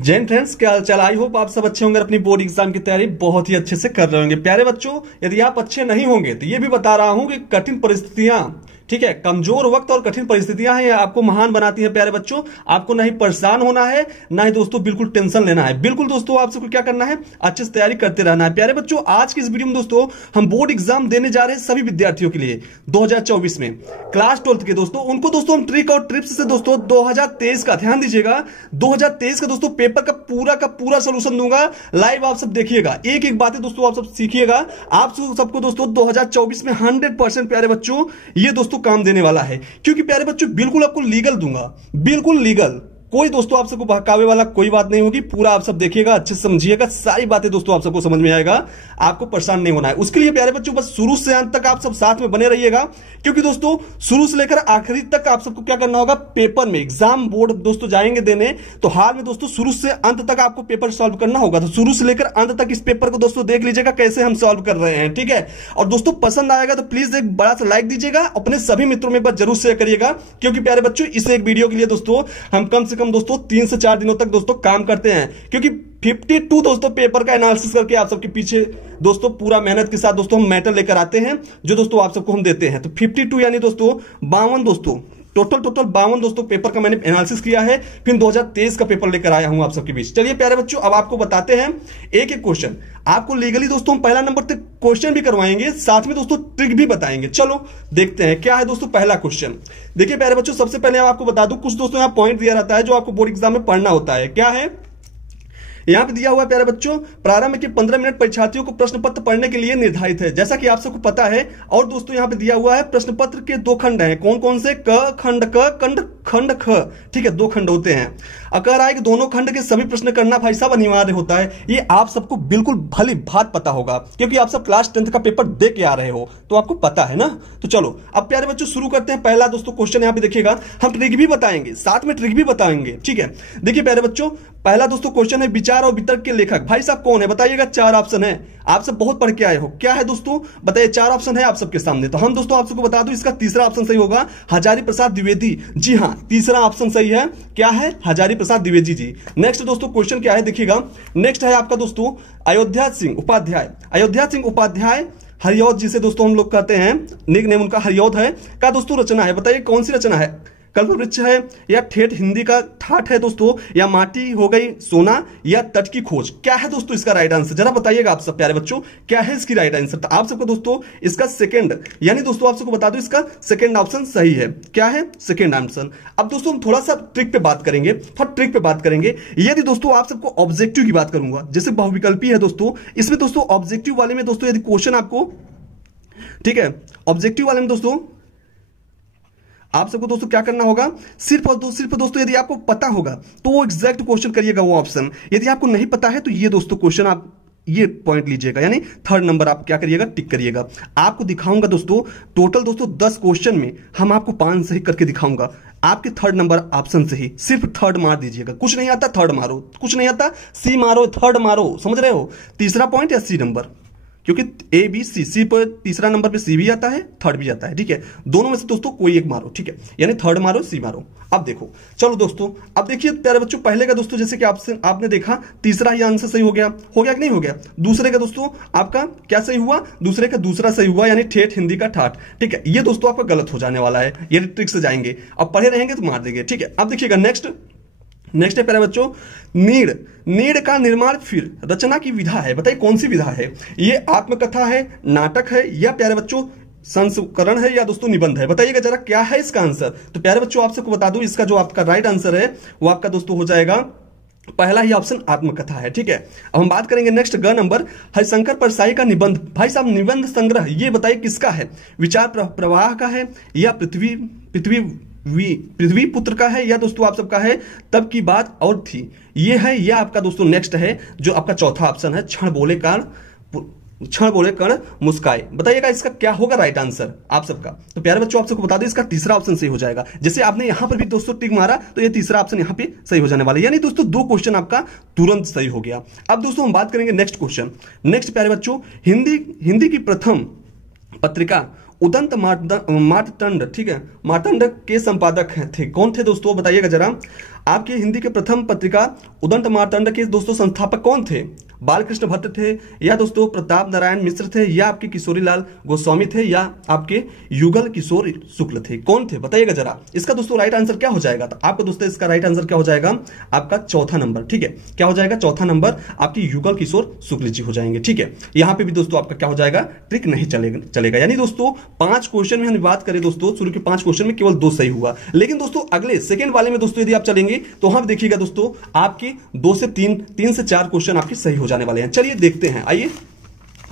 जय हिंद फ्रेंड्स, क्या हाल चाल। आई होप आप सब अच्छे होंगे, अपनी बोर्ड एग्जाम की तैयारी बहुत ही अच्छे से कर रहे होंगे। प्यारे बच्चों, यदि आप अच्छे नहीं होंगे तो ये भी बता रहा हूं कि कठिन परिस्थितियां, ठीक है, कमजोर वक्त और कठिन परिस्थितियां हैं, ये आपको महान बनाती हैं। प्यारे बच्चों, आपको नहीं परेशान होना है, ना ही दोस्तों बिल्कुल टेंशन लेना है। बिल्कुल दोस्तों, आप सबको क्या करना है, अच्छे से तैयारी करते रहना है। प्यारे बच्चों, आज की इस वीडियो में दोस्तों हम बोर्ड एग्जाम देने जा रहे हैं सभी विद्यार्थियों के लिए 2024 में क्लास 12th के दोस्तों। उनको दोस्तों हम ट्रिक और ट्रिप्स से दोस्तों 2023 का, ध्यान दीजिएगा, 2023 का दोस्तों पेपर का पूरा सोल्यूशन दूंगा। लाइव आप सब देखिएगा, एक एक बातें दोस्तों आप सब सीखिएगा। आप सबको दोस्तों 2024 में 100% प्यारे बच्चों ये दोस्तों काम देने वाला है, क्योंकि प्यारे बच्चों बिल्कुल आपको लीगल दूंगा, बिल्कुल लीगल। कोई दोस्तों आप सबको बहकावे वाला कोई बात नहीं होगी। पूरा आप सब देखिएगा, अच्छे से समझिएगा, सारी बातें दोस्तों आप सबको समझ में आएगा, आपको परेशान नहीं होना है। उसके लिए प्यारे बच्चों बस शुरू से अंत तक आप सब साथ में बने रहिएगा, क्योंकि दोस्तों शुरू से लेकर आखिरी तक आप सबको क्या करना होगा, पेपर में एग्जाम बोर्ड दोस्तों जाएंगे देने, तो हाल में दोस्तों शुरू से अंत तक आपको पेपर सॉल्व करना होगा। तो शुरू से लेकर अंत तक इस पेपर को दोस्तों देख लीजिएगा कैसे हम सॉल्व कर रहे हैं, ठीक है। और दोस्तों पसंद आएगा तो प्लीज एक बड़ा सा लाइक दीजिएगा, अपने सभी मित्रों में जरूर शेयर करिएगा, क्योंकि प्यारे बच्चों इस एक वीडियो के लिए दोस्तों हम कम से कम दोस्तों 3 से 4 दिनों तक दोस्तों काम करते हैं, क्योंकि 52 दोस्तों पेपर का एनालिसिस करके आप सबके पीछे दोस्तों पूरा मेहनत के साथ दोस्तों हम मैटर लेकर आते हैं, जो दोस्तों आप सबको हम देते हैं। तो 52 यानी दोस्तों 52 दोस्तों टोटल 52 दोस्तों पेपर का मैंने एनालिसिस किया है, फिर 2023 का पेपर लेकर आया हूं आप सबके बीच। चलिए प्यारे बच्चों, अब आपको बताते हैं एक एक क्वेश्चन। आपको लीगली दोस्तों हम पहला नंबर तक क्वेश्चन भी करवाएंगे, साथ में दोस्तों ट्रिक भी बताएंगे। चलो देखते हैं क्या है दोस्तों पहला क्वेश्चन। देखिए प्यारे बच्चों, सबसे पहले आपको बता दूं, कुछ दोस्तों यहां पॉइंट दिया रहता है जो आपको बोर्ड एग्जाम में पढ़ना होता है। क्या है यहां पे दिया हुआ है प्यारे बच्चों, प्रारंभ के 15 मिनट परीक्षार्थियों को प्रश्न पत्र पढ़ने के लिए निर्धारित है, जैसा कि आप सबको पता है। और दोस्तों यहां पे दिया हुआ है प्रश्न पत्र के 2 खंड हैं, कौन कौन से, क खंड खंड ख, ठीक है, 2 खंड होते हैं। अगर आए कि दोनों खंड के सभी प्रश्न करना भाई साहब अनिवार्य होता है, ये आप सबको बिल्कुल भली भात पता होगा, क्योंकि आप सब क्लास 10th का पेपर दे के आ रहे हो, तो आपको पता है ना। तो चलो अब प्यारे बच्चों शुरू करते हैं। पहला दोस्तों क्वेश्चन यहां पे देखिएगा, हम ट्रिक भी बताएंगे, साथ में ट्रिक भी बताएंगे, ठीक है। देखिए प्यारे बच्चों, पहला दोस्तों क्वेश्चन है, विचार और वितर्क के लेखक भाई साहब कौन है, बताइएगा। 4 ऑप्शन है, आप सब बहुत पढ़ के आए हो। क्या है दोस्तों, बताइए। 4 ऑप्शन है आप सबके सामने, तो हम दोस्तों आप सबको बता दूं, इसका तीसरा ऑप्शन सही होगा, हजारी प्रसाद द्विवेदी। जी हां, तीसरा ऑप्शन सही है। क्या है, हजारी प्रसाद द्विवेदी जी। नेक्स्ट दोस्तों क्वेश्चन क्या है, देखिएगा। नेक्स्ट है आपका दोस्तों अयोध्या सिंह उपाध्याय। अयोध्या सिंह उपाध्याय हरियौध, जिसे दोस्तों हम लोग कहते हैं, निक नेम उनका हरियौध है, का दोस्तों रचना है, बताइए कौन सी रचना है। कल्पवृक्ष है, या ठेठ हिंदी का ठाठ है दोस्तों, या माटी हो गई सोना, या तट की खोज। क्या है दोस्तों इसका राइट आंसर, जरा बताइएगा आप सब प्यारे बच्चों, क्या है इसकी राइट आंसर। तो आप सबको दोस्तों इसका सेकंड, यानी दोस्तों आप सबको बता दो इसका सेकंड ऑप्शन सही है। क्या है, सेकंड ऑप्शन। अब दोस्तों हम थोड़ा सा ट्रिक पे बात करेंगे, यदि दोस्तों आप सबको ऑब्जेक्टिव की बात करूंगा, जैसे बहुविकल्पी है दोस्तों, इसमें दोस्तों ऑब्जेक्टिव वाले में दोस्तों यदि क्वेश्चन आपको, ठीक है, ऑब्जेक्टिव वाले में दोस्तों आप सबको दोस्तों क्या करना होगा, सिर्फ दोस्तों यदि आपको पता होगा तो वो एग्जैक्ट क्वेश्चन करिएगा, वो ऑप्शन। यदि आपको नहीं पता है तो ये दोस्तों क्वेश्चन आप ये पॉइंट लीजिएगा, यानी 3rd नंबर आप क्या करिएगा, टिक करिएगा। आपको दिखाऊंगा दोस्तों टोटल दोस्तों 10 क्वेश्चन में हम आपको 5 सही करके दिखाऊंगा, आपके 3rd नंबर ऑप्शन से ही। सिर्फ 3rd मार दीजिएगा, कुछ नहीं आता 3rd मारो, कुछ नहीं आता सी मारो, 3rd मारो, समझ रहे हो। तीसरा पॉइंट या सी नंबर, क्योंकि ए बी सी पर तीसरा नंबर पे सी भी आता है, 3rd भी आता है, ठीक है। दोनों में से दोस्तों कोई एक मारो, ठीक है, यानी 3rd मारो, सी मारो। अब देखो, चलो दोस्तों अब देखिए प्यारे बच्चों, पहले का दोस्तों जैसे कि आपने देखा तीसरा ही आंसर सही हो गया कि नहीं हो गया। दूसरे का दोस्तों आपका क्या सही हुआ, दूसरे का दूसरा सही हुआ, यानी ठेठ हिंदी का ठाठ, ठीक है। ये दोस्तों आपका गलत हो जाने वाला है, ये ट्रिक से जाएंगे, अब पढ़े रहेंगे तो मार देंगे, ठीक है। अब देखिएगा नेक्स्ट है प्यारे बच्चों, नीड़ का निर्माण फिर रचना की विधा है, बताइए कौन सी विधा है। ये आत्मकथा है, नाटक है, या प्यारे बच्चों संस्करण है, या दोस्तों निबंध है, बताइएगा जरा क्या है इसका आंसर। तो प्यारे बच्चों आप सबको बता दूं, इसका जो आपका राइट आंसर है वो आपका दोस्तों हो जाएगा पहला ही ऑप्शन, आत्मकथा है, ठीक है। अब हम बात करेंगे नेक्स्ट ग नंबर, हरिशंकर परसाई का निबंध। भाई साहब निबंध संग्रह ये बताइए किसका है, विचार प्रवाह का है, या पृथ्वी पुत्र का है, या दोस्तों आप सबका है तब की बात और थी। ये है, यह आपका दोस्तों नेक्स्ट है, जो आपका चौथा ऑप्शन है, क्षण बोले कर्ण मुस्काए। बताइएगा इसका क्या होगा राइट आंसर आप सबका। तो प्यारे बच्चों आप सबको बता दो, इसका तीसरा ऑप्शन सही हो जाएगा। जैसे आपने यहां पर भी दोस्तों टिक मारा, तो ये तीसरा ऑप्शन यहां पे सही हो जाने वाला है, यानी दोस्तों 2 क्वेश्चन आपका तुरंत सही हो गया। अब दोस्तों हम बात करेंगे नेक्स्ट क्वेश्चन। नेक्स्ट प्यारे बच्चों, हिंदी की प्रथम पत्रिका उदंत मार्तंड, ठीक है, मार्तंड के संपादक थे, कौन थे दोस्तों बताइएगा जरा। आपकी हिंदी के प्रथम पत्रिका उदंत मार्तंड के दोस्तों संस्थापक कौन थे? बालकृष्ण भट्ट थे, या दोस्तों प्रताप नारायण मिश्र थे, या आपके किशोरीलाल गोस्वामी थे, या आपके युगल किशोर शुक्ल थे? कौन थे बताइएगा जरा। इसका दोस्तों राइट आंसर क्या हो जाएगा? तो आपका दोस्तों इसका राइट आंसर क्या हो जाएगा? आपका चौथा नंबर। ठीक है, क्या हो जाएगा? चौथा नंबर आपकी युगल किशोर शुक्ल जी हो जाएंगे। ठीक है, यहां पे भी दोस्तों आपका क्या हो जाएगा? ट्रिक नहीं चलेगा। यानी दोस्तों 5 क्वेश्चन में हम बात करें दोस्तों, शुरू के 5 क्वेश्चन में केवल 2 सही हुआ। लेकिन दोस्तों अगले सेकंड वाले में दोस्तों यदि आप चलेंगे तो वहां देखिएगा दोस्तों आपकी 2 से 3 से 4 क्वेश्चन आपके सही हो जाने वाले हैं। चलिए देखते हैं, आइए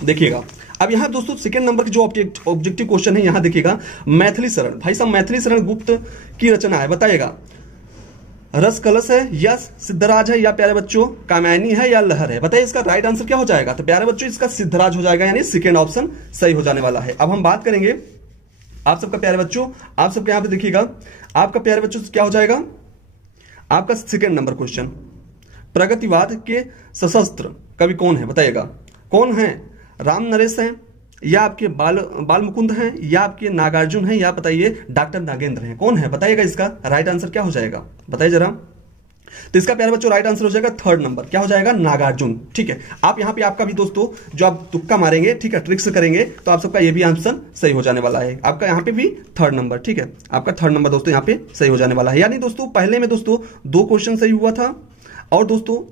देखिएगा। अब यहां दोस्तों सेकंड नंबर की जो ऑब्जेक्टिव क्वेश्चन है, यहां देखिएगा मैथिली शरण। भाई साहब मैथिली शरण गुप्त की रचना है, बताइएगा रस कलश है, या सिद्धराज है, या प्यारे बच्चों कामयानी है, या लहर है? बताइए इसका राइट आंसर क्या हो जाएगा? तो प्यारे बच्चों इसका सिद्धराज हो जाएगा, यानी सेकंड ऑप्शन सही हो जाने वाला है। अब हम बात करेंगे आप सबका प्यारे बच्चों, आप सबके यहां पे देखिएगा, आपका प्यारे बच्चों क्या हो जाएगा? आपका सेकंड नंबर क्वेश्चन, प्रगतिवाद के सशस्त्र कवि कौन है? बताइएगा कौन है? राम नरेश हैं, या आपके बाल मुकुंद हैं, या आपके नागार्जुन हैं, या बताइए डॉक्टर नागेंद्र हैं? कौन है बताइएगा? इसका राइट आंसर क्या हो जाएगा बताइए जरा। तो इसका प्यारे बच्चों राइट आंसर हो जाएगा थर्ड नंबर, क्या हो जाएगा? नागार्जुन। ठीक है, आप यहां पे आपका भी दोस्तों जो आप तुक्का मारेंगे, ठीक है, ट्रिक्स करेंगे, तो आप सबका ये भी आंसर सही हो जाने वाला है। आपका यहां पे भी थर्ड नंबर, ठीक है, आपका थर्ड नंबर दोस्तों यहां पे सही हो जाने वाला है। यानी दोस्तों पहले में दोस्तों 2 क्वेश्चन सही हुआ था, और दोस्तों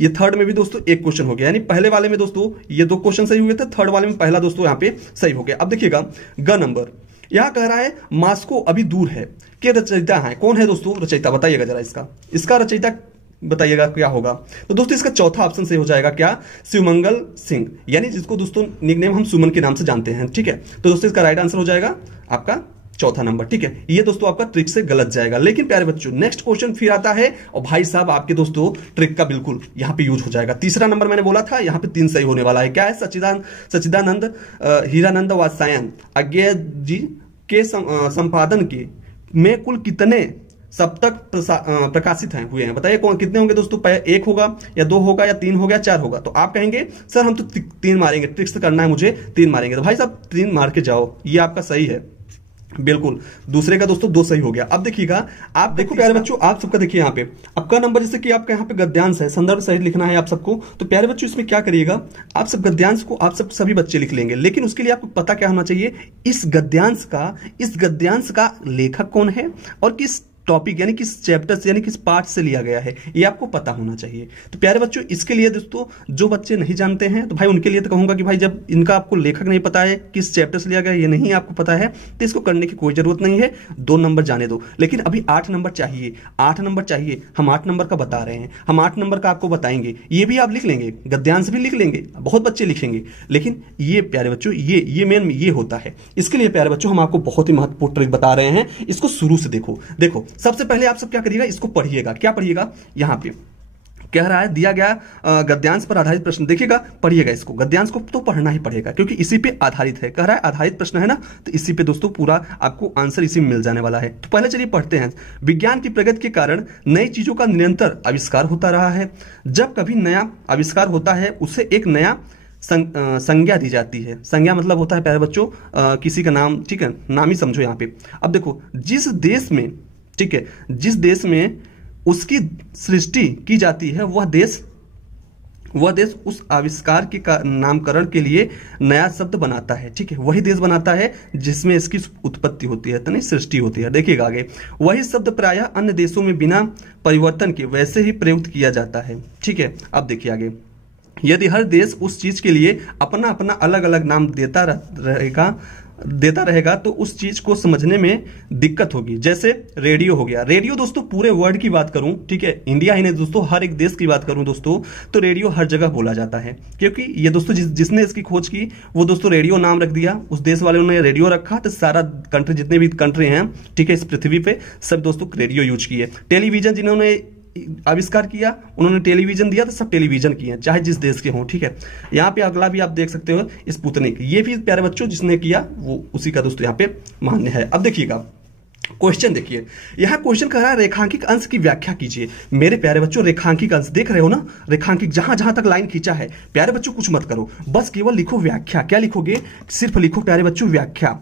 ये थर्ड में भी दोस्तों 1 क्वेश्चन हो गया। यानी पहले वाले में दोस्तों ये 2 क्वेश्चन सही हुए थे, थर्ड वाले में पहला दोस्तों यहां पे सही हो गया। अब देखिएगा ग नंबर, यहां कह रहा है मास्को अभी दूर है के रचयिता है? कौन है दोस्तों रचयिता? बताइएगा जरा इसका रचयिता बताइएगा क्या होगा? तो दोस्तों इसका चौथा ऑप्शन सही हो जाएगा, क्या? शिवमंगल सिंह, यानी जिसको दोस्तों निकनेम हम सुमन के नाम से जानते हैं। ठीक है, तो दोस्तों इसका राइट आंसर हो जाएगा आपका चौथा नंबर। ठीक है, ये दोस्तों आपका ट्रिक से गलत जाएगा। लेकिन प्यारे बच्चों नेक्स्ट क्वेश्चन फिर आता है, और भाई साहब आपके दोस्तों ट्रिक का बिल्कुल यहां पे यूज हो जाएगा। तीसरा नंबर मैंने बोला था, यहां पे 3 सही होने वाला है। क्या है? सच्चिदानंद हीरानंद वात्सायन अज्ञेय जी के संपादन के में कुल कितने सप्तक प्रकाशित हुए हैं? बताइए कौन कितने होंगे दोस्तों? 1 होगा, या 2 होगा, या 3 होगा, या 4 होगा? तो आप कहेंगे सर हम तो 3 मारेंगे, ट्रिक्स करना है मुझे, 3 मारेंगे। तो भाई साहब 3 मार के जाओ, ये आपका सही है बिल्कुल। दूसरे का दोस्तों 2 सही हो गया। अब देखिएगा, आप देखो प्यारे बच्चों, आप सबका देखिए यहाँ पे आपका नंबर, जैसे कि आपका यहाँ पे गद्यांश है, संदर्भ सहित लिखना है आप सबको। तो प्यारे बच्चों इसमें क्या करिएगा, आप सब गद्यांश को आप सब सभी बच्चे लिख लेंगे, लेकिन उसके लिए आपको पता क्या होना चाहिए, इस गद्यांश का लेखक कौन है और किस टॉपिक यानी किस चैप्टर से यानी किस पार्ट से लिया गया है, ये आपको पता होना चाहिए। तो प्यारे बच्चों इसके लिए दोस्तों जो बच्चे नहीं जानते हैं, तो भाई उनके लिए तो कहूंगा कि भाई जब इनका आपको लेखक नहीं पता है, किस चैप्टर से लिया गया ये नहीं आपको पता है, तो इसको करने की कोई जरूरत नहीं है, 2 नंबर जाने दो। लेकिन अभी 8 नंबर चाहिए, 8 नंबर चाहिए। हम 8 नंबर का बता रहे हैं, हम 8 नंबर का आपको बताएंगे। ये भी आप लिख लेंगे, गद्यांश भी लिख लेंगे, बहुत बच्चे लिखेंगे। लेकिन ये प्यारे बच्चों ये मेन ये होता है। इसके लिए प्यारे बच्चों हम आपको बहुत ही महत्वपूर्ण ट्रिक बता रहे हैं, इसको शुरू से देखो। सबसे पहले आप सब क्या करिएगा, इसको पढ़िएगा। क्या पढ़िएगा? यहां पे कह रहा है दिया गया गद्यांश पर आधारित प्रश्न, देखिएगा पढ़िएगा इसको। गद्यांश को तो पढ़ना ही पड़ेगा क्योंकि इसी पे आधारित है। कह रहा है आधारित प्रश्न है ना, तो इसी पे दोस्तों पूरा आपको आंसर इसी में मिल जाने वाला है। तो पहले चलिए पढ़ते हैं। विज्ञान की प्रगति के कारण नई चीजों का निरंतर आविष्कार होता रहा है। जब कभी नया आविष्कार होता है उसे एक नया संज्ञा दी जाती है। संज्ञा मतलब होता है प्यारे बच्चों किसी का नाम, ठीक है, नाम ही समझो यहाँ पे। अब देखो जिस देश में, ठीक है, जिस देश में उसकी सृष्टि की जाती है वह देश उस आविष्कार के नामकरण के लिए नया शब्द बनाता है। ठीक है, वही देश बनाता है जिसमें इसकी उत्पत्ति होती है, तो नहीं सृष्टि होती है। देखिएगा आगे, वही शब्द प्रायः अन्य देशों में बिना परिवर्तन के वैसे ही प्रयुक्त किया जाता है। ठीक है, अब देखिए आगे, यदि हर देश उस चीज के लिए अपना अपना अलग अलग नाम देता रहेगा तो उस चीज को समझने में दिक्कत होगी। जैसे रेडियो हो गया, रेडियो दोस्तों पूरे वर्ल्ड की बात करूं, ठीक है, इंडिया ही नहीं दोस्तों, हर एक देश की बात करूं दोस्तों, तो रेडियो हर जगह बोला जाता है। क्योंकि ये दोस्तों जिसने इसकी खोज की वो दोस्तों रेडियो नाम रख दिया, उस देश वाले ने रेडियो रखा, तो सारा कंट्री, जितने भी कंट्री हैं, ठीक है, इस पृथ्वी पे सब दोस्तों रेडियो यूज किए। टेलीविजन जिन्होंने आविष्कार किया उन्होंने टेलीविजन दिया, तो सब टेलीविजन किए, चाहे जिस देश के हों। ठीक है, यहाँ पे अगला भी आप देख सकते हो स्पुतनिक, ये भी प्यारे बच्चों जिसने किया वो उसी का दोस्तों यहाँ पे मान्य है। अब देखिएगा क्वेश्चन, देखिए यहाँ क्वेश्चन कह रहा है रेखांकित अंश की व्याख्या कीजिए। मेरे प्यारे बच्चों रेखांकित अंश देख रहे हो ना, रेखांकित जहां जहां तक लाइन खींचा है, प्यारे बच्चों कुछ मत करो, बस केवल लिखो व्याख्या। क्या लिखोगे? सिर्फ लिखो प्यारे बच्चों व्याख्या।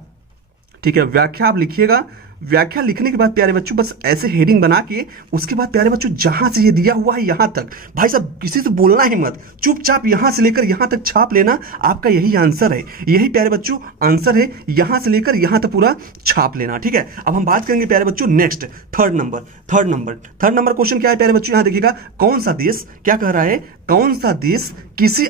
ठीक है, व्याख्या आप लिखिएगा, व्याख्या लिखने के बाद प्यारे बच्चों बस ऐसे हेडिंग बना के उसके बाद प्यारे बच्चों जहां से ये दिया हुआ है यहां तक, भाई साहब किसी से बोलना ही मत, चुपचाप यहां से लेकर यहां तक छाप लेना। आपका यही आंसर है, यही प्यारे बच्चों आंसर है, यहां से लेकर यहां तक पूरा छाप लेना। ठीक है, अब हम बात करेंगे प्यारे बच्चों नेक्स्ट थर्ड नंबर क्वेश्चन क्या है प्यारे बच्चों, यहां देखिएगा कौन सा देश क्या कह रहा है, कौन सा देश किसी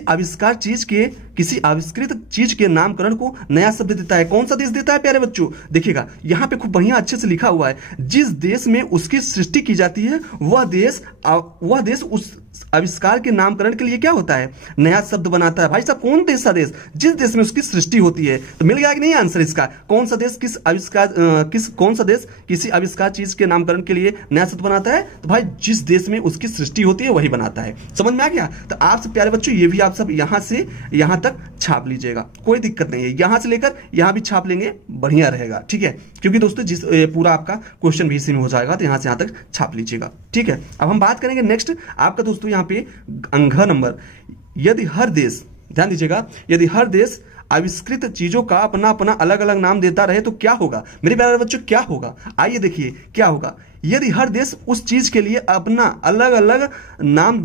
आविष्कृत चीज के नामकरण को नया शब्द देता है, कौन सा देश देता है प्यारे बच्चों। देखिएगा यहां पे खूब बढ़िया अच्छे से लिखा हुआ है, जिस देश में उसकी सृष्टि की जाती है वह देश उस आविष्कार के नामकरण के लिए क्या होता है, नया शब्द बनाता है। भाई साहब कौन सा देश, जिस देश में उसकी सृष्टि होती है। तो मिल गया कि नहीं आंसर इसका, कौन सा देश कौन सा देश किसी आविष्कार चीज के नामकरण के लिए नया शब्द बनाता है, तो भाई जिस देश में उसकी सृष्टि होती है वही बनाता है। समझ में आ गया। तो आप सब प्यारे बच्चों ये भी आप सब यहां से यहां तक छाप लीजिएगा, कोई दिक्कत नहीं है, यहां से लेकर यहां भी छाप लेंगे बढ़िया रहेगा। ठीक है, क्योंकि दोस्तों जिस पूरा आपका क्वेश्चन भी इसी में हो जाएगा, तो यहां से यहां तक छाप लीजिएगा। ठीक है, अब हम बात करेंगे नेक्स्ट आपका दोस्तों यहां पे अंघ नंबर, यदि हर देश, ध्यान दीजिएगा, यदि हर देश आविष्कृत चीजों का अपना अपना अलग अलग नाम देता रहे तो क्या होगा मेरे प्यारे बच्चों, क्या होगा। आइए देखिए क्या होगा, यदि हर देश उस चीज के लिए अपना अलग अलग नाम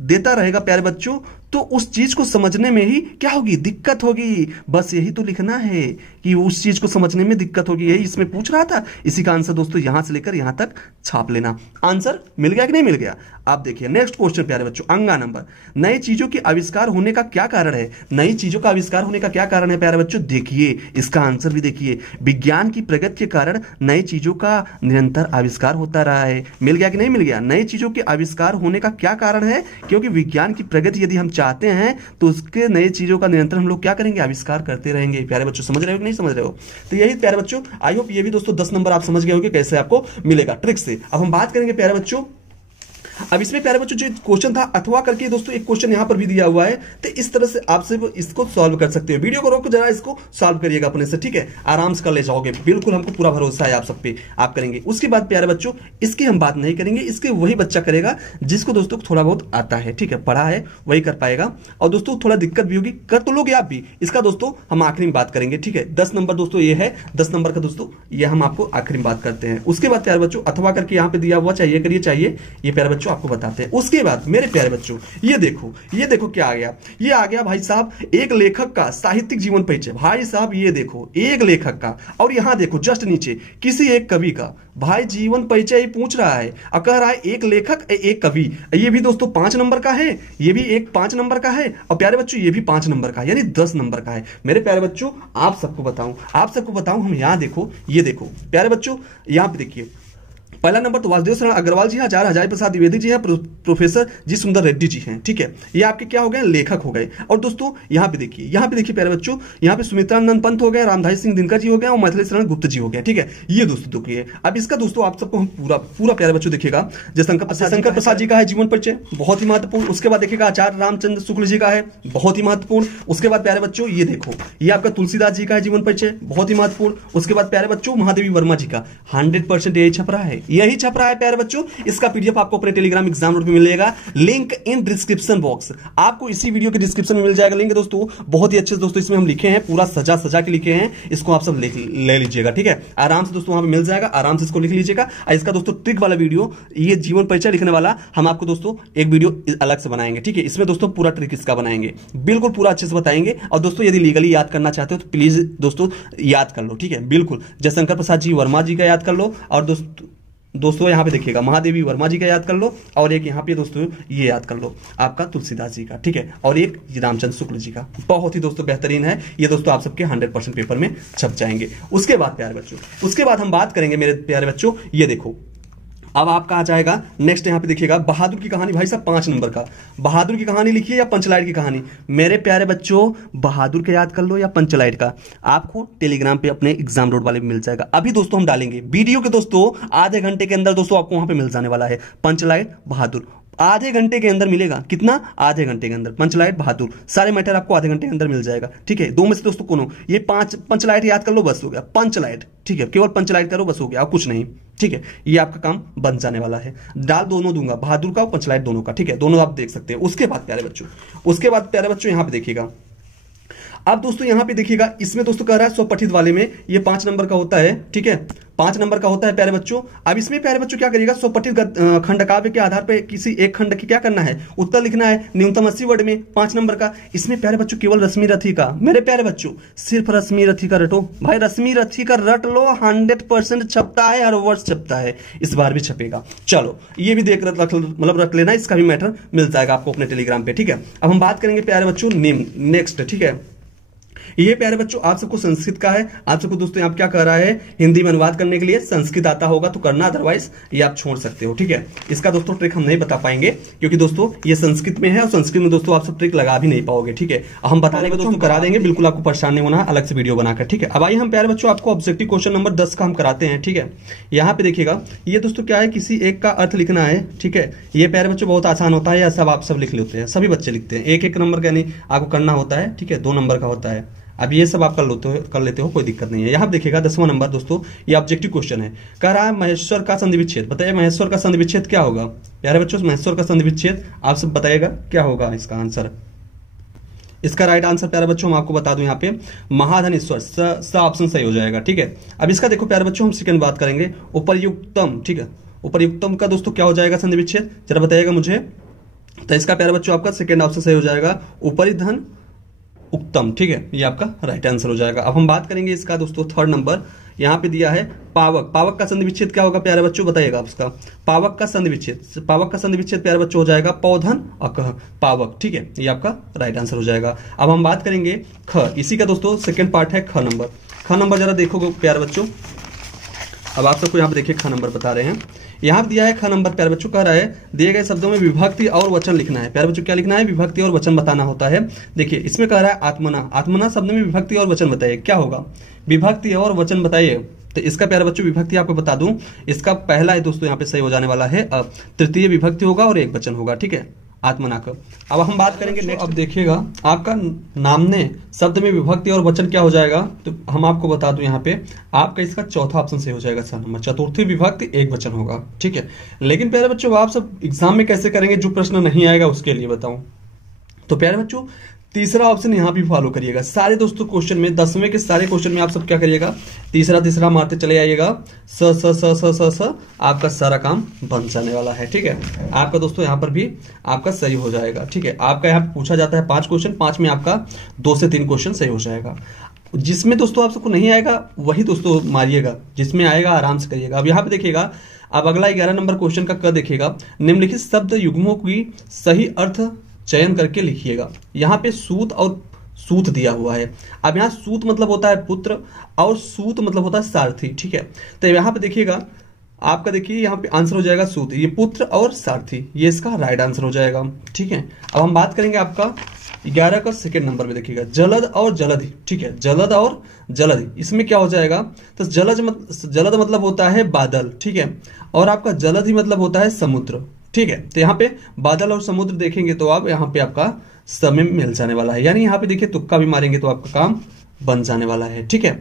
देता रहेगा प्यारे बच्चों, तो उस चीज को समझने में ही क्या होगी, दिक्कत होगी। बस यही तो लिखना है कि उस चीज को समझने में दिक्कत होगी, यही इसमें पूछ रहा था। इसी का आंसर दोस्तों यहां से लेकर यहां तक छाप लेना। आंसर मिल गया कि नहीं मिल गया। आप देखिए नेक्स्ट क्वेश्चन प्यारे बच्चों, अंगा नंबर, नई चीजों के आविष्कार होने का क्या कारण है, नई चीजों का आविष्कार होने का क्या कारण है प्यारे बच्चों। देखिए इसका आंसर भी देखिए, विज्ञान की प्रगति के कारण नई चीजों का निरंतर आविष्कार होता रहा है। मिल गया कि नहीं मिल गया। नई चीजों के आविष्कार होने का क्या कारण है, क्योंकि विज्ञान की प्रगति यदि हम चाहते हैं तो उसके नई चीजों का निरंतर हम लोग क्या करेंगे, आविष्कार करते रहेंगे। प्यारे बच्चों समझ रहे हो कि नहीं समझ रहे हो। तो यही प्यारे बच्चों, आई होप ये भी दोस्तों 10 नंबर आप समझ गए होंगे कैसे आपको मिलेगा ट्रिक से। अब हम बात करेंगे प्यारे बच्चों, अब इसमें प्यारे बच्चों जो क्वेश्चन था अथवा करके दोस्तों एक क्वेश्चन यहां पर भी दिया हुआ है, तो इस तरह से आप सिर्फ इसको सॉल्व कर सकते हो। वीडियो को रोको जरा, इसको सॉल्व करिएगा अपने से, ठीक है, आराम से कर ले जाओगे, बिल्कुल हमको पूरा भरोसा है आप सब पे, आप करेंगे। उसके बाद प्यारे बच्चों इसकी हम बात नहीं करेंगे, इसके वही बच्चा करेगा जिसको दोस्तों थोड़ा बहुत आता है, ठीक है, पढ़ा है वही कर पाएगा। और दोस्तों थोड़ा दिक्कत भी होगी, कर तो लोगे आप भी, इसका दोस्तों हम आखिरी में बात करेंगे, ठीक है। 10 नंबर दोस्तों ये है, 10 नंबर का दोस्तों ये हम आपको आखिरी में बात करते हैं। उसके बाद प्यारे बच्चों अथवा करके यहाँ पे दिया हुआ चाहिए करिए, चाहिए ये प्यारे बच्चों आपको बताते हैं। उसके बाद मेरे प्यारे बच्चों ये देखो क्या आ गया, ये आ गया भाई साहब एक लेखक का साहित्यिक जीवन परिचय। भाई साहब ये देखो एक लेखक का, और यहां देखो जस्ट नीचे किसी एक कवि का। भाई जीवन परिचय ही पूछ रहा है और कह रहा है एक लेखक एक कवि। ये भी दोस्तों 5 नंबर का है, ये भी एक 5 नंबर का है, और प्यारे बच्चों ये भी 5 नंबर का, यानी 10 नंबर का है। मेरे प्यारे बच्चों आप सबको बताऊं हम यहां देखो, ये देखो प्यारे बच्चों यहां पे देखिए, पहला नंबर तो वासुदेव शरण अग्रवाल जी हैं, आचार्य हजारी प्रसाद द्विवेदी जी हैं, प्रोफेसर जी सुंदर रेड्डी जी हैं, ठीक है, ये आपके क्या हो गए, लेखक हो गए। और दोस्तों यहाँ पे देखिए प्यारे बच्चों, यहाँ पे सुमित्रानंद पंत हो गए, रामधारी सिंह दिनकर जी हो गए और मैथिली शरण गुप्त जी हो गए, ठीक है। ये दोस्तों देखिए, अब इसका दोस्तों आप सबको हम पूरा प्यारे बच्चों देखिएगा, जयशंकर प्रसाद जी का है जीवन परिचय, बहुत ही महत्वपूर्ण। उसके बाद देखिएगा आचार्य रामचंद्र शुक्ल जी का है, बहुत ही महत्वपूर्ण। उसके बाद प्यारे बच्चों ये देखो, ये आपका तुलसीदास जी का है जीवन परिचय, बहुत ही महत्वपूर्ण। उसके बाद प्यारे बच्चों महादेवी वर्मा जी का 100% यही छप रहा है प्यारे बच्चों। इसका पीडीएफ आपको अपने टेलीग्राम एग्जाम नोट पे मिलेगा, लिंक इन डिस्क्रिप्शन बॉक्स, आपको इसी वीडियो के डिस्क्रिप्शन में मिल जाएगा लिंक दोस्तों। बहुत ही अच्छे से दोस्तों इसमें हम लिखे हैं, पूरा सजा के लिखे हैं, इसको आप सब ले लीजिएगा, ठीक है, आराम से दोस्तों वहां पे मिल जाएगा, आराम से इसको लिख लीजिएगा। इसका दोस्तों ट्रिक वाला वीडियो, ये जीवन परिचय लिखने वाला हम आपको दोस्तों एक वीडियो अलग से बनाएंगे, ठीक है, इसमें दोस्तों पूरा ट्रिक इसका बनाएंगे, बिल्कुल पूरा अच्छे से बताएंगे। और दोस्तों यदि लीगली याद करना चाहते हो तो प्लीज दोस्तों याद कर लो, ठीक है, बिल्कुल जयशंकर प्रसाद जी वर्मा जी का याद कर लो, और दोस्तों यहाँ पे देखिएगा महादेवी वर्मा जी का याद कर लो, और एक यहाँ पे दोस्तों ये याद कर लो आपका तुलसीदास जी का, ठीक है, और एक रामचंद्र शुक्ल जी का। बहुत ही दोस्तों बेहतरीन है ये दोस्तों, आप सबके 100% पेपर में छप जाएंगे। उसके बाद प्यारे बच्चों, उसके बाद हम बात करेंगे मेरे प्यारे बच्चों, ये देखो अब आपका आ जाएगा नेक्स्ट, यहाँ पे देखिएगा बहादुर की कहानी। भाई साहब 5 नंबर का बहादुर की कहानी लिखिए या पंचलाइट की कहानी। मेरे प्यारे बच्चों बहादुर का याद कर लो या पंचलाइट का, आपको टेलीग्राम पे अपने एग्जाम रोड वाले में मिल जाएगा। अभी दोस्तों हम डालेंगे वीडियो के दोस्तों आधे घंटे के अंदर दोस्तों आपको वहां पे मिल जाने वाला है पंचलाइट बहादुर, आधे घंटे के अंदर मिलेगा। कितना? आधे घंटे के अंदर पंचलाइट बहादुर, सारे मैटर आपको आधे घंटे के अंदर मिल जाएगा, ठीक है। 2 में से दोस्तों कोनो ये 5 पंचलाइट याद कर लो, बस हो गया पंचलाइट, ठीक है, केवल पंचलाइट करो बस हो गया, और कुछ नहीं, ठीक है, ये आपका काम बन जाने वाला है। डाल दोनों दूंगा, बहादुर का और पंचलाइट दोनों का, ठीक है, दोनों आप देख सकते हैं। उसके बाद प्यारे बच्चों, यहां पे देखिएगा अब दोस्तों यहां पे देखिएगा, इसमें दोस्तों कह रहा है स्वपठित वाले में ये 5 नंबर का होता है, ठीक है, 5 नंबर का होता है प्यारे बच्चों। अब इसमें प्यारे बच्चों क्या करिएगा, स्वपठित खंड काव्य के आधार पर किसी एक खंड की क्या करना है, उत्तर लिखना है, न्यूनतम 80 वर्ड में, 5 नंबर का। इसमें प्यारे बच्चों केवल रश्मि रथी का, मेरे प्यारे बच्चों सिर्फ रश्मि रथी का रटो भाई, रश्मि रथी का रट लो, 100% छपता है, हर वर्ष छपता है, इस बार भी छपेगा। चलो ये भी देख मतलब रख लेना, इसका भी मैटर मिल जाएगा आपको अपने टेलीग्राम पे, ठीक है। अब हम बात करेंगे प्यारे बच्चों नेक्स्ट, ठीक है। ये प्यारे बच्चों आप सबको संस्कृत का है, आप सबको दोस्तों यहाँ क्या कह रहा है, हिंदी में अनुवाद करने के लिए संस्कृत आता होगा तो करना, अदरवाइज ये आप छोड़ सकते हो, ठीक है। इसका दोस्तों ट्रिक हम नहीं बता पाएंगे क्योंकि दोस्तों ये संस्कृत में है और संस्कृत में दोस्तों आप सब ट्रिक लगा भी नहीं पाओगे, ठीक है। हम बताने को दोस्तों करा देंगे, बिल्कुल आपको परेशान नहीं होना, अलग से वीडियो बनाकर, ठीक है। अब आइए हम प्यारे बच्चों आपको ऑब्जेक्टिव क्वेश्चन नंबर 10 का हम कराते हैं, ठीक है। यहाँ पे देखिएगा, ये दोस्तों क्या है, किसी एक का अर्थ लिखना है, ठीक है। ये प्यारे बच्चों बहुत आसान होता है, या सब आप सब लिख लेते हैं, सभी बच्चे लिखते हैं, एक नंबर का नहीं आपको करना होता है, ठीक है, 2 नंबर का होता है। अब ये सब आप कर लेते हो, कोई दिक्कत नहीं है। यहां देखिएगा 10वां नंबर दोस्तों, ये ऑब्जेक्टिव क्वेश्चन है, कह रहा है महेश्वर का संधि विच्छेद, बताइए महेश्वर का संधि विच्छेद क्या होगा प्यारे बच्चों, महेश्वर का संधि विच्छेद आप सब बताइएगा क्या होगा इसका आंसर। इसका राइट आंसर प्यारे बच्चों हम आपको बता दूं, यहाँ पे महाधनेश्वर, स ऑप्शन सही हो जाएगा, ठीक है। अब इसका देखो प्यारे बच्चों, हम सेकंड बात करेंगे उपरयुक्तम, ठीक है। उपरयुक्तम का दोस्तों क्या हो जाएगा संधि विच्छेद, जरा बताइएगा मुझे। तो इसका प्यारे बच्चों आपका सेकंड ऑप्शन सही हो जाएगा, उपरिधन उत्तम, ठीक है, ये आपका राइट आंसर हो जाएगा। अब हम बात करेंगे इसका दोस्तों थर्ड नंबर, यहाँ पे दिया है पावक, पावक का संधि विच्छेद क्या होगा प्यारे बच्चों, बताइएगा उसका। पावक का संधि विच्छेद, पावक का संधि विच्छेद प्यारे बच्चों हो जाएगा पौधन अकह पावक, ठीक है, ये आपका राइट आंसर हो जाएगा। अब हम बात करेंगे ख, इसी का दोस्तों सेकंड पार्ट है ख नंबर। ख नंबर जरा देखोगे प्यारे बच्चों, अब आप सबको यहाँ पे देखिए ख नंबर बता रहे हैं, यहाँ दिया है ख नंबर प्यारे बच्चों, कह रहा है दिए गए शब्दों में विभक्ति और वचन लिखना है। प्यारे बच्चों क्या लिखना है, विभक्ति और वचन बताना होता है। देखिए इसमें कह रहा है आत्मना, आत्मना शब्द में विभक्ति और वचन बताइए, क्या होगा, विभक्ति और वचन बताइए। तो इसका प्यारे बच्चों विभक्ति आपको बता दूं, इसका पहला है दोस्तों यहाँ पे सही हो जाने वाला है, तृतीय विभक्ति होगा और एक वचन होगा, ठीक है, आत्मना का। अब हम बात करेंगे नेक्स्ट, अब देखिएगा आपका नामने शब्द में विभक्ति और वचन क्या हो जाएगा, तो हम आपको बता दूं यहाँ पे आपका इसका चौथा ऑप्शन सही हो जाएगा, सर नंबर चतुर्थी विभक्ति एक वचन होगा, ठीक है। लेकिन प्यारे बच्चों आप सब एग्जाम में कैसे करेंगे, जो प्रश्न नहीं आएगा उसके लिए बताऊं, तो प्यारे बच्चों तीसरा ऑप्शन यहाँ भी फॉलो करिएगा। सारे दोस्तों क्वेश्चन में 10वें के सारे क्वेश्चन में आप सब क्या करिएगा, तीसरा मारते चले आइएगा, स स स स स स आपका सारा काम बन जाने वाला है, ठीक है। आपका दोस्तों यहाँ पर भी आपका सही हो जाएगा, ठीक है। आपका यहाँ पे पूछा जाता है 5 क्वेश्चन, 5 में आपका 2 से 3 क्वेश्चन सही हो जाएगा। जिसमें दोस्तों आप सबको नहीं आएगा वही दोस्तों मारिएगा, जिसमें आएगा आराम से करिएगा। अब यहाँ पे देखिएगा, अब अगला 11 नंबर क्वेश्चन का कर देखिएगा, निम्नलिखित शब्द युग्मों की सही अर्थ चयन करके लिखिएगा। यहाँ पे सूत और सूत दिया हुआ है। अब यहाँ सूत मतलब होता है पुत्र और सूत मतलब होता है सारथी, ठीक है। तो यहाँ पे देखिएगा आपका, देखिए यहाँ पे आंसर हो जाएगा सूत, ये पुत्र और सारथी, ये इसका राइट आंसर हो जाएगा, ठीक है। अब हम बात करेंगे आपका 11 का सेकंड नंबर में, देखिएगा जलद और जलधि, ठीक है, जलद और जलधि, इसमें क्या हो जाएगा, तो जलद मतलब होता है बादल, ठीक है, और आपका जलधि मतलब होता है समुद्र, ठीक है। तो यहाँ पे बादल और समुद्र देखेंगे तो आप यहाँ पे आपका समय मिल जाने वाला है, यानी यहाँ पे देखिए तुक्का भी मारेंगे तो आपका काम बन जाने वाला है, ठीक है।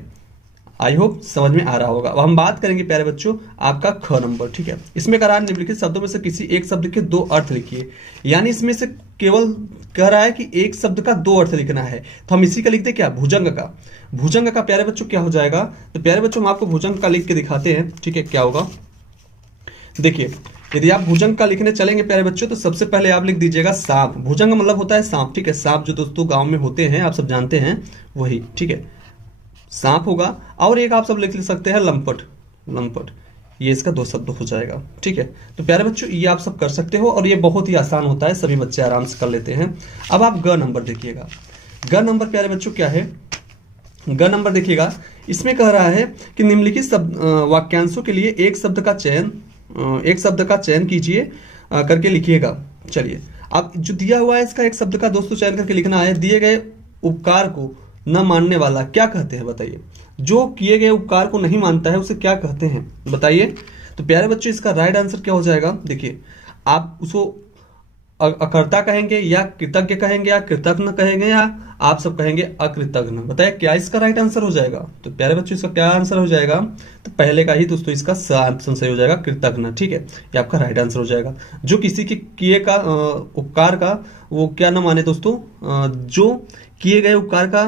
आई होप समझ में आ रहा होगा। अब हम बात करेंगे प्यारे बच्चों आपका ख नंबर, ठीक है। इसमें कह रहा है निम्नलिखित शब्दों में से किसी एक शब्द के 2 अर्थ लिखिए, यानी इसमें से केवल कह रहा है कि एक शब्द का 2 अर्थ लिखना है, तो हम इसी का लिखते क्या, भुजंग का। भुजंग का प्यारे बच्चों क्या हो जाएगा, तो प्यारे बच्चों हम आपको भुजंग का लिख के दिखाते हैं, ठीक है, क्या होगा। देखिए यदि आप भुजंग का लिखने चलेंगे प्यारे बच्चों, तो सबसे पहले आप लिख दीजिएगा सांप। भुजंग मतलब होता है सांप, ठीक है, सांप जो दोस्तों गांव में होते हैं आप सब जानते हैं वही, ठीक है, सांप होगा। और एक आप सब लिख सकते हैं लंपट, लंपट, ये इसका 2 शब्द हो जाएगा, ठीक है। तो प्यारे बच्चों ये आप सब कर सकते हो और ये बहुत ही आसान होता है, सभी बच्चे आराम से कर लेते हैं। अब आप ग नंबर देखिएगा, ग नंबर प्यारे बच्चों क्या है, ग नंबर देखिएगा, इसमें कह रहा है कि निम्नलिखित वाक्यांशों के लिए एक शब्द का चयन कीजिए करके लिखिएगा। चलिए अब जो दिया हुआ है इसका एक शब्द का दोस्तों चयन करके लिखना है। दिए गए उपकार को न मानने वाला क्या कहते हैं, बताइए। जो किए गए उपकार को नहीं मानता है उसे क्या कहते हैं, बताइए। तो प्यारे बच्चों इसका राइट आंसर क्या हो जाएगा, देखिए आप उसको अकर्ता कहेंगे या कृतज्ञ कहेंगे या कृतज्ञ कहेंगे या आप सब कहेंगे अकृतज्ञ, बताइए क्या इसका राइट आंसर हो जाएगा। तो प्यारे बच्चों इसका क्या आंसर हो जाएगा, तो पहले का ही दोस्तों इसका ऑप्शन सही हो जाएगा, कृतज्ञ, ठीक है, ये आपका राइट आंसर हो जाएगा। जो किसी के किए का उपकार का वो क्या ना माने दोस्तों, जो किए गए उपकार का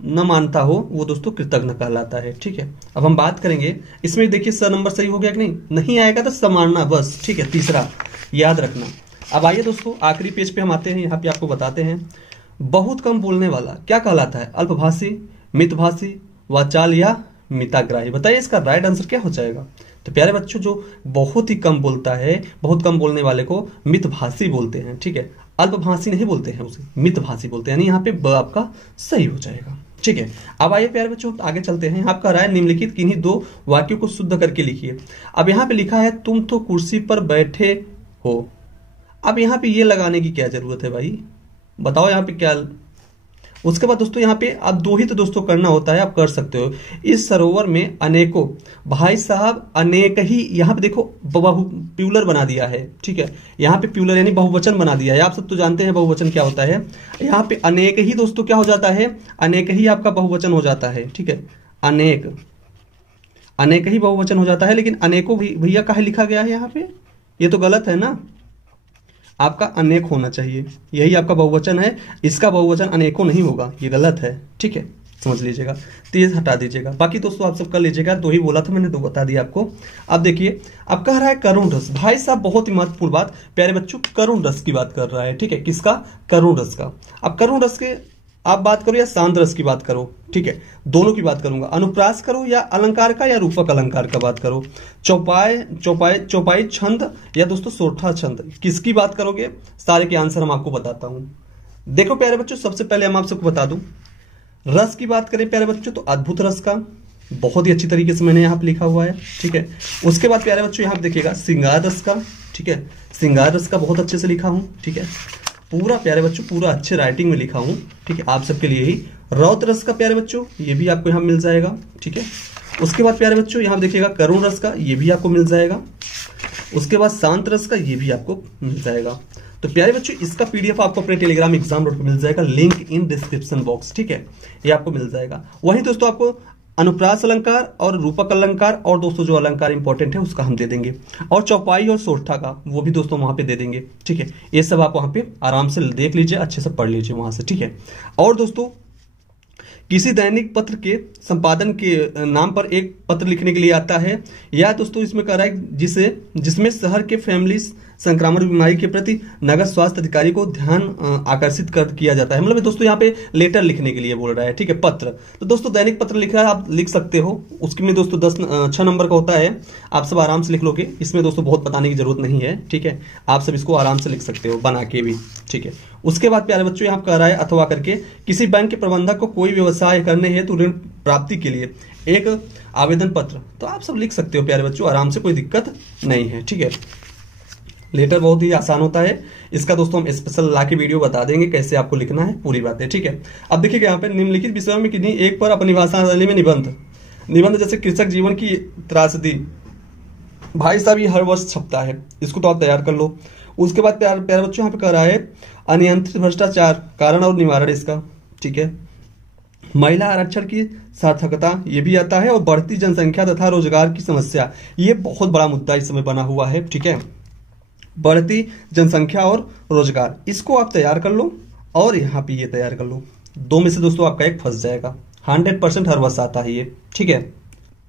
न मानता हो वो दोस्तों कृतज्ञ कहलाता है। ठीक है, अब हम बात करेंगे इसमें। देखिए स नंबर सही हो गया कि नहीं, नहीं आएगा तो समानना बस। ठीक है, तीसरा याद रखना। अब आइए दोस्तों आखिरी पेज पे हम आते हैं, यहाँ पे आपको बताते हैं बहुत कम बोलने वाला क्या कहलाता है, अल्पभाषी, मितभाषी, वाचाल या मिताग्राही। बताइए इसका राइट आंसर क्या हो जाएगा। तो प्यारे बच्चों जो बहुत ही कम बोलता है, बहुत कम बोलने वाले को मितभाषी बोलते हैं। ठीक है, अल्पभाषी नहीं बोलते हैं, उसे मितभाषी बोलते हैं, यानी यहाँ पे ब आपका सही हो जाएगा। ठीक है, अब आइए प्यारे बच्चों आगे चलते हैं। आपका राय निम्नलिखित किन्हीं दो वाक्यों को शुद्ध करके लिखिए। अब यहाँ पे लिखा है तुम तो कुर्सी पर बैठे हो। अब यहाँ पे ये लगाने की क्या जरूरत है भाई, बताओ यहाँ पे क्या। उसके बाद दोस्तों यहाँ पे आप दो ही तो दोस्तों करना होता है, आप कर सकते हो। इस सरोवर में अनेकों, भाई साहब अनेक ही, यहाँ पे देखो प्यूलर बना दिया है। ठीक है, यहाँ पे प्यूलर यानी बहुवचन बना दिया है। आप सब तो जानते हैं बहुवचन क्या होता है। यहाँ पे अनेक ही दोस्तों क्या हो जाता है, अनेक ही आपका बहुवचन हो जाता है। ठीक है, अनेक, अनेक ही बहुवचन हो जाता है, लेकिन अनेकों भैया काहे लिखा गया है यहाँ पे, ये तो गलत है ना। आपका अनेक होना चाहिए, यही आपका बहुवचन है, इसका बहुवचन अनेकों नहीं होगा, ये गलत है। ठीक है, समझ लीजिएगा, तेज हटा दीजिएगा। बाकी दोस्तों आप सब कर लीजिएगा, दो ही बोला था मैंने, दो बता दिया आपको। अब देखिए अब कह रहा है करुण रस। भाई साहब बहुत ही महत्वपूर्ण बात प्यारे बच्चों, करुण रस की बात कर रहा है। ठीक है, किसका, करुण रस का। अब करुण रस के आप बात करो या शांत रस की बात करो, ठीक है, दोनों की बात करूंगा। अनुप्रास करो या अलंकार का या रूपक अलंकार का बात करो। चौपाई चौपाई चौपाई छंद या दोस्तों सोरठा छंद, किसकी बात करोगे, सारे के आंसर हम आपको बताता हूं। देखो प्यारे बच्चों सबसे पहले हम आप सबको बता दूं, रस की बात करें प्यारे बच्चों तो अद्भुत रस का, बहुत ही अच्छी तरीके से मैंने यहाँ पे लिखा हुआ है। ठीक है, उसके बाद प्यारे बच्चों यहाँ पे देखिएगा श्रृंगार रस का। ठीक है, श्रृंगार रस का बहुत अच्छे से लिखा हूं। ठीक है, पूरा प्यारे बच्चों पूरा अच्छे राइटिंग में लिखा हूं। ठीक है, आप सबके लिए ही। रौद्र रस का प्यारे बच्चों ये भी आपको यहाँ मिल जाएगा। ठीक है, उसके बाद प्यारे बच्चों यहाँ देखिएगा करुण रस का, ये भी आपको मिल जाएगा। उसके बाद शांत रस का, ये भी आपको मिल जाएगा। तो प्यारे बच्चों इसका पीडीएफ आपको अपने टेलीग्राम एग्जाम रोड पर मिल जाएगा, लिंक इन डिस्क्रिप्शन बॉक्स। ठीक है, ये आपको मिल जाएगा। वहीं दोस्तों आपको अनुप्रास अलंकार और रूपक अलंकार और दोस्तों जो अलंकार इंपॉर्टेंट है उसका हम दे देंगे, और चौपाई और सोरठा का वो भी दोस्तों वहां पे दे देंगे। ठीक है, ये सब आप वहां पे आराम से देख लीजिए, अच्छे से पढ़ लीजिए वहां से। ठीक है, और दोस्तों किसी दैनिक पत्र के संपादन के नाम पर एक पत्र लिखने के लिए आता है, या दोस्तों इसमें कह रहा है जिसमें शहर के फैमिली संक्रामक बीमारी के प्रति नगर स्वास्थ्य अधिकारी को ध्यान आकर्षित किया जाता है। मतलब दोस्तों यहाँ पे लेटर लिखने के लिए बोल रहा है। ठीक है, पत्र, तो दोस्तों दैनिक पत्र लिख रहा है, आप लिख सकते हो। उसके में दोस्तों 6 नंबर का होता है, आप सब आराम से लिख लोगे, इसमें दोस्तों बहुत बताने की जरूरत नहीं है। ठीक है, आप सब इसको आराम से लिख सकते हो बना के भी। ठीक है, उसके बाद प्यारे बच्चों यहाँ कह रहा है अथवा करके किसी बैंक के प्रबंधक को कोई व्यवसाय करने हेतु ऋण प्राप्ति के लिए एक आवेदन पत्र, तो आप सब लिख सकते हो प्यारे बच्चों आराम से, कोई दिक्कत नहीं है। ठीक है, लेटर बहुत ही आसान होता है, इसका दोस्तों हम स्पेशल ला के वीडियो बता देंगे कैसे आपको लिखना है, पूरी बात है। ठीक है, अब देखिएगा यहाँ पे निम्नलिखित विषयों में किन्हीं एक पर अपनी भाषा शैली में निबंध जैसे कृषक जीवन की त्रासदी, भाई साहब ये हर वर्ष छपता है, इसको तो आप तैयार कर लो। उसके बाद प्यारे बच्चों यहाँ पे कह रहा है अनियंत्रित भ्रष्टाचार, कारण और निवारण इसका। ठीक है, महिला आरक्षण की सार्थकता ये भी आता है, और बढ़ती जनसंख्या तथा रोजगार की समस्या, ये बहुत बड़ा मुद्दा इस समय बना हुआ है। ठीक है, बढ़ती जनसंख्या और रोजगार, इसको आप तैयार कर लो, और यहाँ पे ये तैयार कर लो। दो में से दोस्तों आपका एक फंस जाएगा, 100% हर वर्ष आता है ये। ठीक है,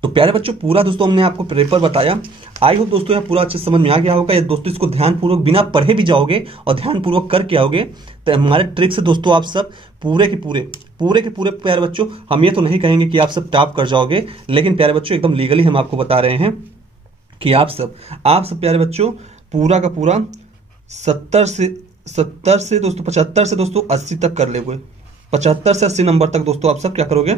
तो प्यारे बच्चों पूरा दोस्तों हमने आपको पेपर बताया। आई होप दोस्तों यहाँ पूरा अच्छे समझ में आ गया होगा। ये दोस्तों इसको ध्यानपूर्वक बिना पढ़े भी जाओगे और ध्यानपूर्वक करके आओगे तो हमारे ट्रिक से दोस्तों आप सब पूरे के पूरे प्यारे बच्चों, हम ये तो नहीं कहेंगे कि आप सब टॉप कर जाओगे, लेकिन प्यारे बच्चों एकदम लीगली हम आपको बता रहे हैं कि आप सब प्यारे बच्चों पूरा का पूरा 70 से दोस्तों 75 से दोस्तों 80 तक कर लेंगे। 75 से 80 नंबर तक दोस्तों आप सब क्या करोगे,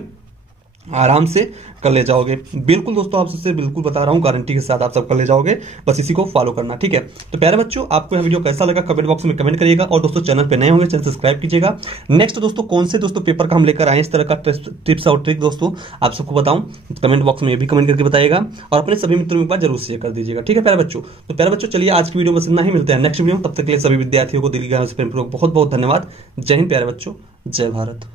आराम से कर ले जाओगे। बिल्कुल दोस्तों आप सबसे बिल्कुल बता रहा हूं, गारंटी के साथ आप सब कर ले जाओगे, बस इसी को फॉलो करना। ठीक है, तो प्यारे बच्चों आपको यह वीडियो कैसा लगा कमेंट बॉक्स में कमेंट करिएगा, और दोस्तों चैनल पे नए होंगे चैनल सब्सक्राइब कीजिएगा। नेक्स्ट दोस्तों कौन से दोस्तों पेपर का हम लेकर आए इस तरह का टिप्स और ट्रिक दोस्तों आप सबको बताऊं, कमेंट बॉक्स में ये भी कमेंट करके बताइएगा, और अपने सभी मित्रों में जरूर शेयर कर दीजिएगा। ठीक है प्यारे बच्चों, तो प्यारे बच्चों चलिए आज की वीडियो बस इतना ही, मिलते हैं नेक्स्ट वीडियो। तब तक के लिए सभी विद्यार्थियों को दिल की गहराई से प्रेमपूर्वक बहुत बहुत धन्यवाद। जय हिंद प्यारे बच्चों, जय भारत।